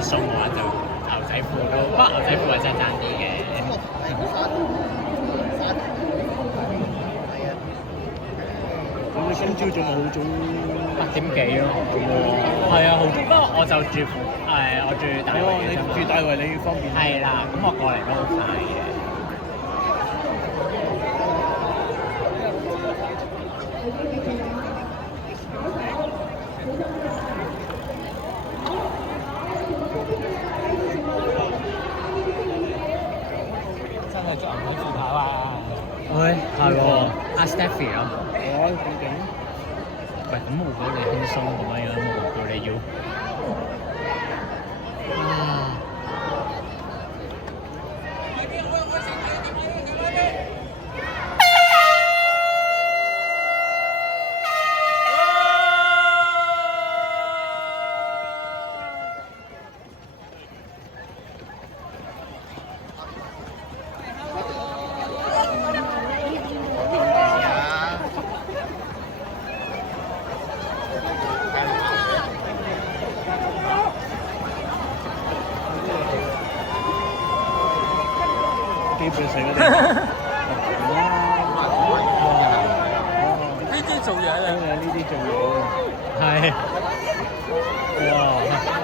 輕鬆嘅話就牛仔褲都，不過牛仔褲係真係爭啲嘅。咁你今朝早咪好早8點幾咯，係啊，好早。不過我就住我住大圍嘅你啫嘛。住大圍你方便。係啦，咁我過嚟都好快嘅。真係做唔到字頭啊！喂，係喎，阿 Stephy 咯。哦，咁勁。喂，咁我覺得你輕鬆咁樣樣，我叫你要啊！基本上嗰啲。呢啲做嘢呢啲做嘢。係哇！